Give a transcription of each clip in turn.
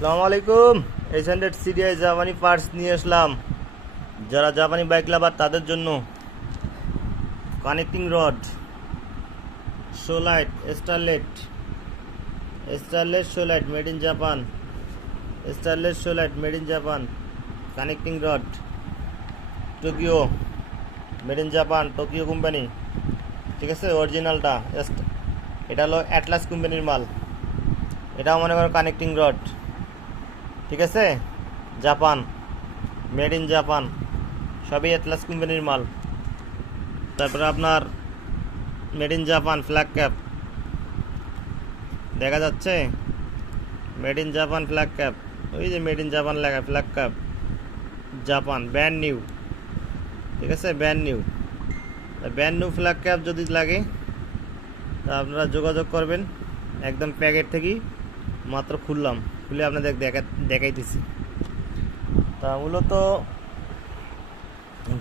আসসালামু আলাইকুম। 800 সিরিয়ায় জাপানি পার্টস নিয়ে আসলাম। যারা জাপানি বাইক লাভার তাদের জন্য connecting rod, showlight, starlet showlight made in Japan, starlet showlight made in Japan, connecting rod Tokyo made in Japan, Tokyo company. ঠিক আছে, অরিজিনালটা এটা হলো অ্যাটলাস কোম্পানির মাল। এটাও মনে করো কানেক্টিং রড। ঠিক আছে, জাপান, মেড ইন জাপান, সবই অ্যাটলাস কোম্পানির মাল। তারপরে আপনার made in Japan flag cap দেখা যাচ্ছে, made in Japan flag cap, ওই যে মেড ইন জাপান লেখা flag cap, Japan, brand new. ঠিক আছে, ব্র্যান্ড নিউ ফ্ল্যাগ ক্যাপ যদি লাগে তা আপনারা যোগাযোগ করবেন। একদম প্যাকেট থেকেই মাত্র খুলে আপনাদের দেখাইতেছি। তা মূলত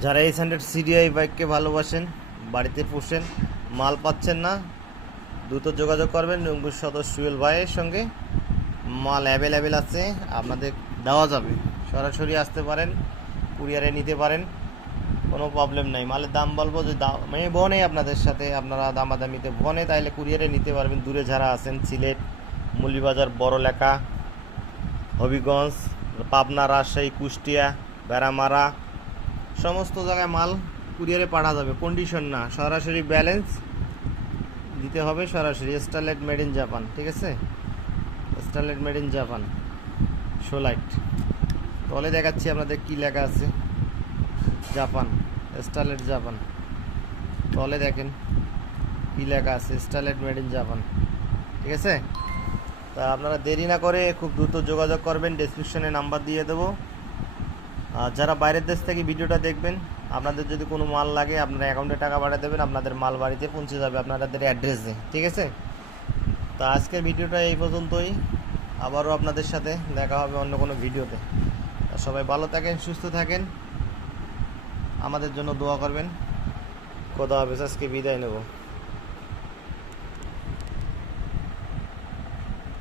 যারা 800 সিডিআই বাইককে ভালোবাসেন, বাড়িতে পোষেন, মাল পাচ্ছেন না, দ্রুত যোগাযোগ করবেন রংপুর সদর সুয়েল ভাইয়ের সঙ্গে। মাল অ্যাভেলেবেল আছে, আপনাদের দেওয়া যাবে। সরাসরি আসতে পারেন, কুরিয়ারে নিতে পারেন, কোনো প্রবলেম নাই। মালের দাম বলবো, যে আমি বনে আপনাদের সাথে আপনারা দামাদামিতে বনে, তাইলে কুরিয়ারে নিতে পারবেন। দূরে যারা আছেন, সিলেট, মৌলভীবাজার, বড়লেখা, হবিগঞ্জ, পাবনা, রাজশাহী, কুষ্টিয়া, বেড়ামারা, সমস্ত জায়গায় মাল কুরিয়ারে পাঠা যাবে। কন্ডিশন না, সরাসরি ব্যালেন্স দিতে হবে সরাসরি। Starlight made in Japan. ঠিক আছে, স্টারলাইট মেড ইন জাপান শোলাইট। তলে দেখাচ্ছি আপনাদের কি লেখা আছে, জাপান, স্টারলাইট জাপান। তলে দেখেন কি লেখা আছে, স্টারলাইট মেড ইন জাপান। ঠিক আছে, তা আপনারা দেরি না করে খুব দ্রুত যোগাযোগ করবেন। ডেসক্রিপশনে নাম্বার দিয়ে দেবো। আর যারা বাইরের দেশ থেকে ভিডিওটা দেখবেন, আপনাদের যদি কোনো মাল লাগে আপনারা অ্যাকাউন্টে টাকা পাঠিয়ে দেবেন, আপনাদের মাল বাড়িতে পৌঁছে যাবে আপনাদের অ্যাড্রেসে। ঠিক আছে, তো আজকের ভিডিওটা এই পর্যন্তই। আবারও আপনাদের সাথে দেখা হবে অন্য কোনো ভিডিওতে। সবাই ভালো থাকেন, সুস্থ থাকেন, আমাদের জন্য দোয়া করবেন। খোদা হাফেজ, আজকে বিদায় নেব।